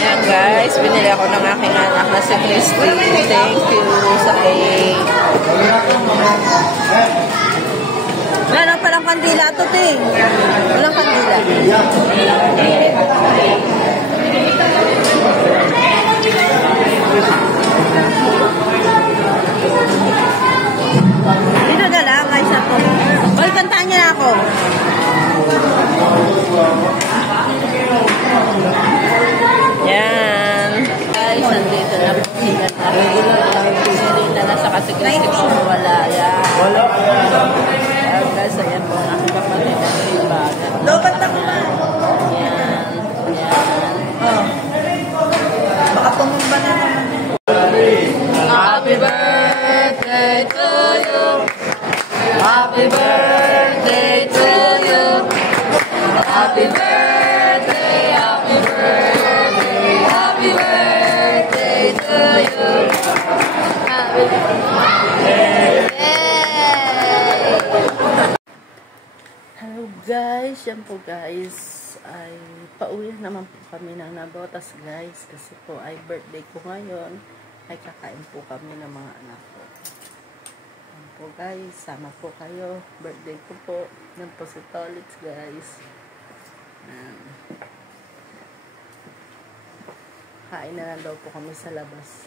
Ayan guys, binili ako ng aking anak na si Christy. Thank you sa cake. Wala palang kandila to, te. Walang kandila. Dito na lang, guys, ako. Hoy, kantaan niya na ako. Yan. Guys, nandito na po sila na regular lang. Pinili na nasa kasi Christy ko wala. Yan. Ayan guys, ayan po ang aking kapatid na ibagan. Lobat na ko na. Yan. Yan. Oh. Baka pumumba na naman. Happy birthday to you. Happy birthday to you. Happy birthday, happy birthday, happy birthday to you. Happy birthday. Hello guys, yan po guys. Ay pauwi naman po kami ng Navotas guys. Kasi po ay birthday ko ngayon. Ay kakain po kami ng mga anak ko. Yan po guys, sama po kayo. Birthday ko po. Yan po si Tolitz guys. Kain na lang daw po kami sa labas.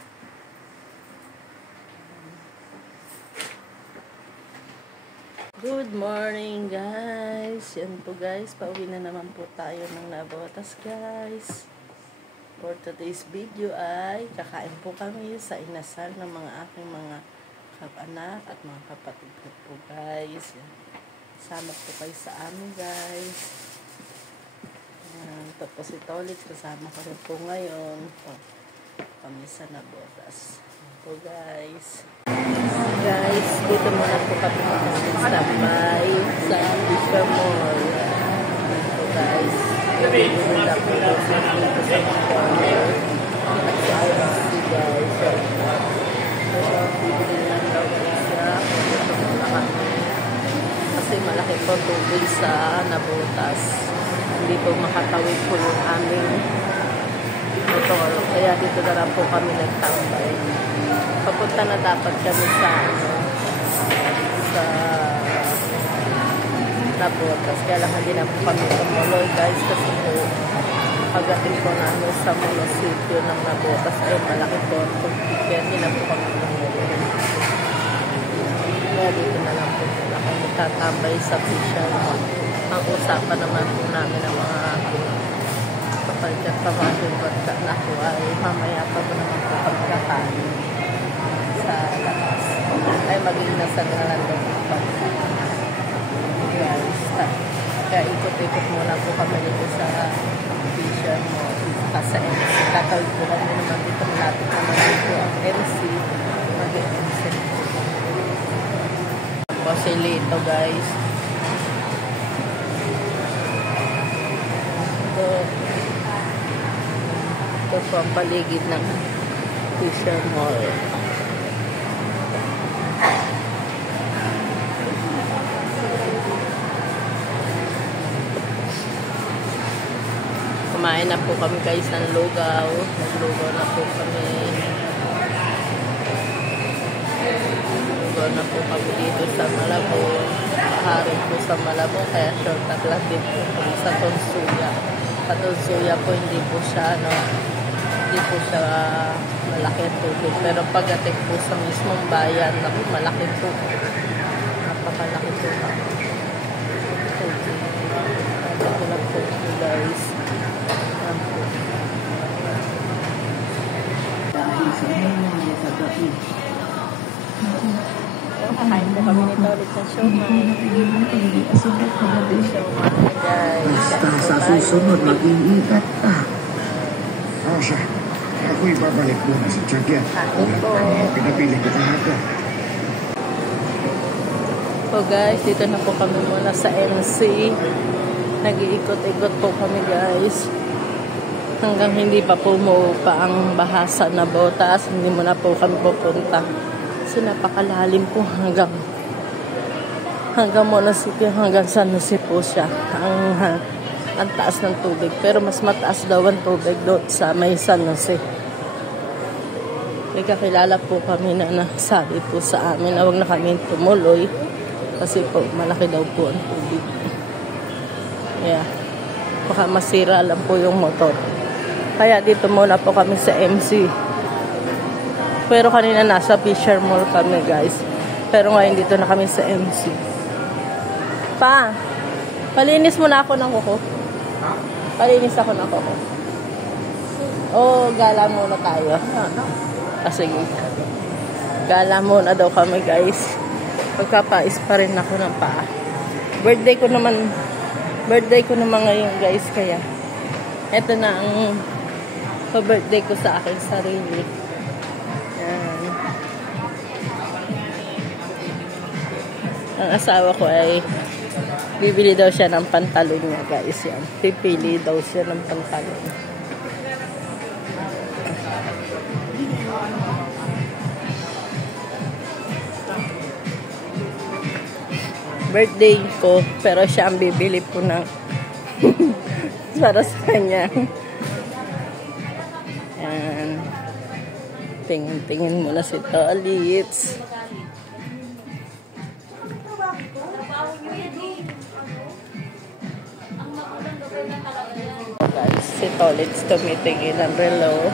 Good morning guys. Yan po guys, pauwi na naman po tayo ng Navotas guys. For today's video ay kakain po kami sa inasal ng mga aking mga anak at mga kapatid ko po guys. Yan. Sama po kayo sa amin guys. Yan. Tapos si Tolitz kasama ko rin po ngayon. Kami sa Navotas. Yan po guys. Guys, dito muna po kami standby sa Fisher Mall. Yan po guys. Bibigyan po daw sa dito sa corner. At sa IRC guys. Bibigyan lang daw guys siya. Dito muna kami. Kasi malaki po tubig sa Navotas. Hindi po makatawid po yung aming motor. Kaya dito na lang po kami nagtambay. Papunta na dapat kami sa Navotas. Kaya lang hindi na po kami tumuloy guys. Kasi po pagdating po namin sa munisipyo ng Navotas ay malaki po ang tubig. Hindi na po kami tumuloy. Kaya dito na lang po kami tatambay sa Fisher Mall. Ang usapan naman po namin ng mga kapatid at pamangkin ko at anak ko ay mamaya pa po naman po kami kakain sa labas. Ay magiging nasa na lang daw po guys. Kaya ikot-ikot muna po kami dito sa Fisher Mall. Sa MC. Tatawid po kami naman dito. Malapit naman dito ang MC. Mag-MC po si Lito guys. Ito po ang paligid ng Fisher Mall. Kumain na po kami guys ng lugaw. Naglugaw na po kami. Lugaw na po kami dito sa Malabon. Paharin po sa Malabon. Kaya short at lang din po kami sa Tonsuya. Sa Tonsuya po hindi po siya hindi po siya malaki ang tubig. Pero pagdating po sa mismong bayan, malaki po. Napakalaki po na tubig. Ito na po guys. Kakain po kami nito ulit sa siomai. Basta sa susunod, mag-iingat ka. Oo siya. Ako'y babalik muna sa Tiyagyan. Ang pinapili ko kahapon. So guys, dito na po kami muna sa MC. Nag-iikot-ikot po kami guys. Hanggang hindi pa po pa ang bahasa na Navotas, hindi mo na po kami pupunta. Kasi napakalalim po hanggang munisipyo, hanggang sa Nusi po siya. ang taas ng tubig. Pero mas mataas daw ang tubig doon sa may San Jose. May kakilala po kami na nasabi po sa amin na huwag na kami tumuloy kasi po malaki daw po ang tubig. Yeah. Baka masira lang po yung motor. Kaya dito muna po kami sa MC. Pero kanina nasa Fisher Mall kami, guys. Pero ngayon dito na kami sa MC. Pa, palinis muna ako ng kuko. Palinis ako ng kuko. Oh, gala muna tayo. Sige. Gala muna daw kami, guys. Pagkapais pa rin ako ng paa. Birthday ko naman ngayon, guys. Kaya, eto na ang birthday ko sa akin sarili. Yan. Ang asawa ko ay bibili daw siya ng pantalon niya, guys. Yan. Pipili daw siya ng pantalon. Birthday ko, pero siya ang bibili po ng para sa kanya. Yan. Tingin-tingin muna si Tolits. Guys, si Tolits tumitingin ng relo.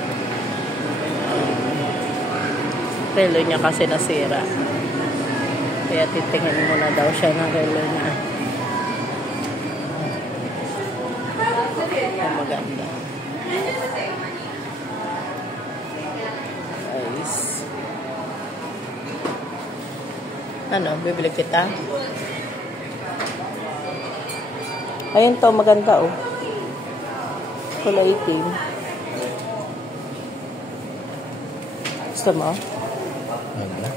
Relo niya kasi nasira. Kaya titingin muna daw siya ng relo niya. Ang maganda. Guys. Ano, bibili kita? Ayun to, maganda oh. Kulay itim. Gusto mo? Wala.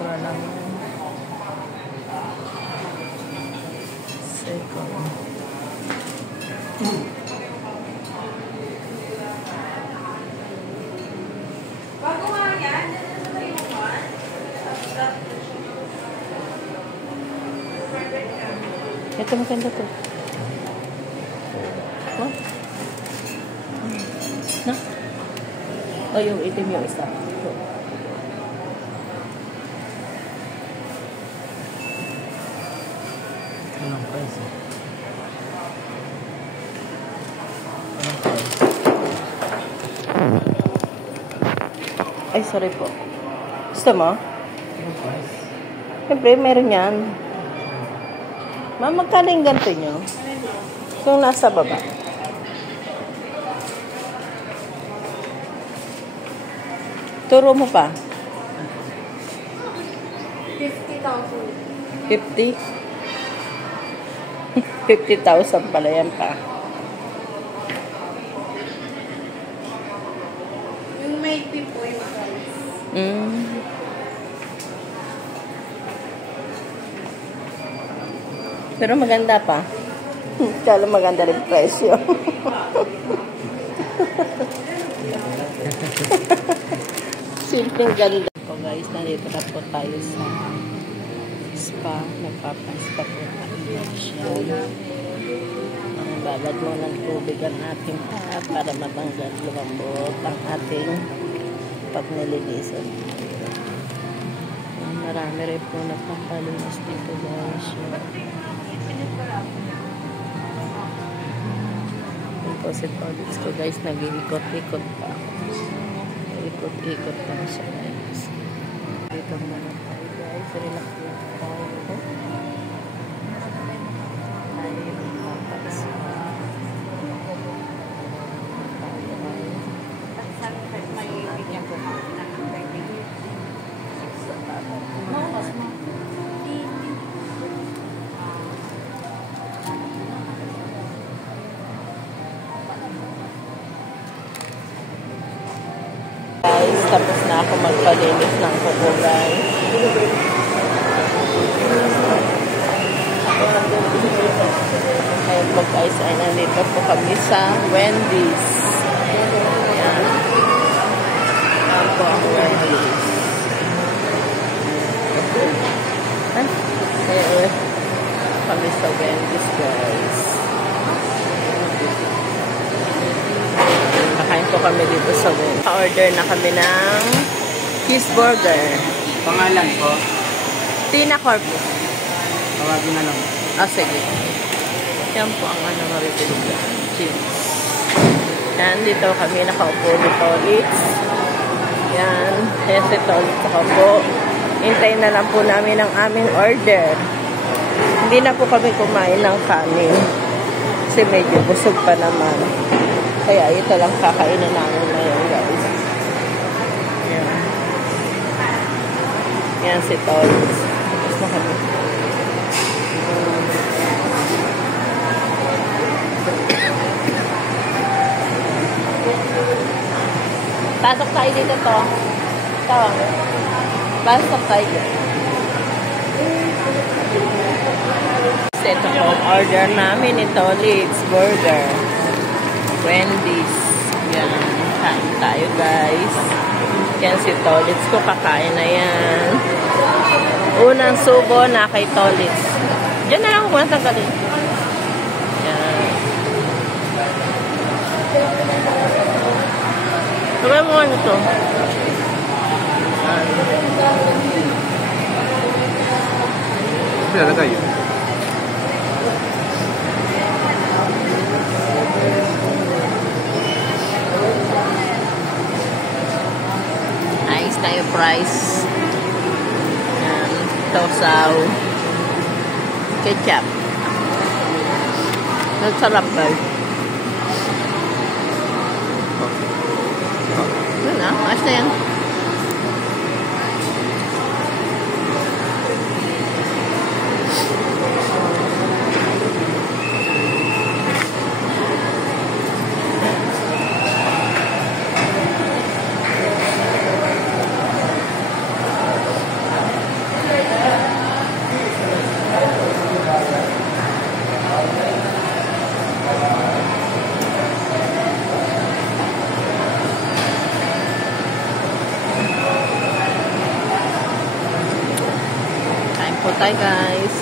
Para lang. Second. Bago nga yan, Ito maganda to. What? Na? O yung itim yung isa. Ito. Anong price? Ay, sorry po. Gusto mo? Anong price? Siyempre, meron yan. Ma'am, magkano yung ganito nyo? Yung nasa baba. Turo mo pa. 50,000. 50? 50,000 pala yan pa. Yung may po yung price. Pero maganda pa. Kala maganda rin presyo. Simpleng ganda. So guys, nandito na po tayo sa spa. Nagpapaspa po tayo siya. Ang babad mo ng tubig ang ating paa para matanggal lumambot ang ating pagnilinisan. Marami rin po nagpapalinis dito guys. Ito si Tolits ko guys, nag-iikot-ikot pa ako. Ikot-ikot pa siya guys. Dito muna tayo guys. Relax lang tayo. Tayo yung papaisip. Guys, tapos na ako magpalinis ng kuko guys. Ngayon po guys ay nandito po kami sa Wendy's. Yan. Yan po ang Wendy's. Ay, kami sa Wendy's, guys. Kakain po kami dito sa Wendy's. Pa-order na kami ng cheeseburger. Pangalan ko? Tina Corpus. Tawagin na lang. Sige. Yan po ang maribili dyan. Cheese. Yan, dito kami nakaupo ni Tolitz. Yan. Yan si Tolitz nakaupo. Hintayin na lang po namin ang aming order. Hindi na po kami kumain ng kanin. Kasi medyo busog pa naman. Kaya ito lang kakainin namin ngayon, guys. Yan. Yan si Tolitz. Tapos na kami. Pasok tayo dito to. Tawag. Pasok tayo. Ito po ang order namin ito. Lids Burger. Wendy's. Yan. Kain tayo, guys. Yan si Tolitz ko. Kakain na yan. Unang subo na kay Tolitz. Diyan na lang kung tanggalin. Yan. Tugay mo ano to? Kaya kayo. Ayos tayo price. Yan. Tosaw. Ketchup. Nagsarap ba? Yun na. Ayos na yan. Po tayo, guys.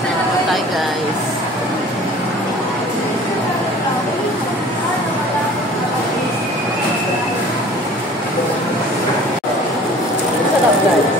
Ayan po tayo, guys. Sarap, guys.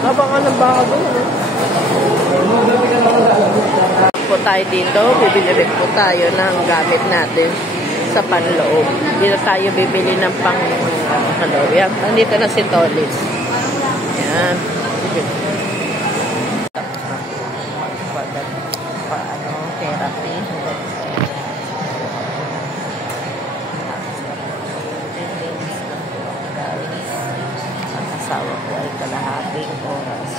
Abangan ng bago. Po tayo dito, bibili rin po tayo ng gamit natin sa panloob. Dito tayo bibili ng pang panloob. Yan, nandito na si Tolitz. Yan. Therapy. Ang asawa ko ay kalahating oras.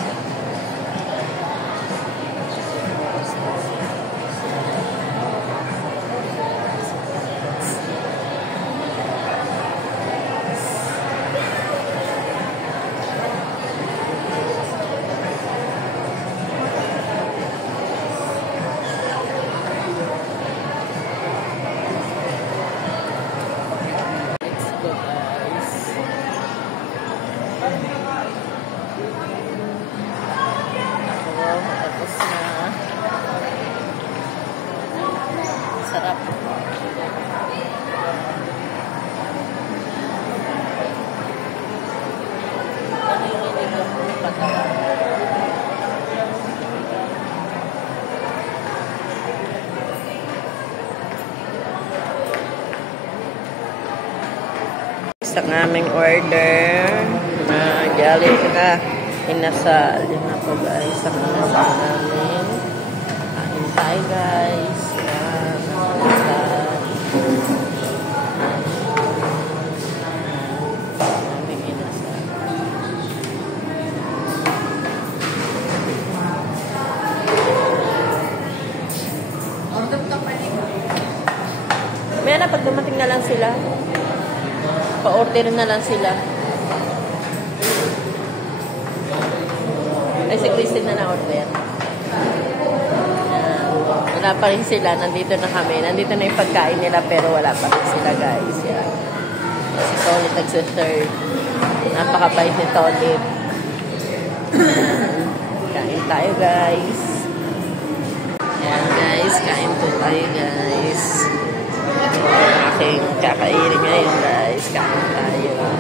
ang aming order. Galing na. Inasal. Yun na po guys. Ang inasal namin. Kain tayo guys. Yan. Inasal. Aming inasal. Order ka pa rin. Maya na, pag dumating na lang sila, pa-order na lang sila. Ay, si Christine na na-order. Wala pa rin sila. Nandito na kami. Nandito na yung pagkain nila, pero wala pa rin sila, guys. Yan. Si Tolit nagsiserve. Napakabait ni Tolit. Kain tayo, guys. Yan, guys. Kain po tayo, guys. Aking kakainin ngayon, guys. Kain tayo.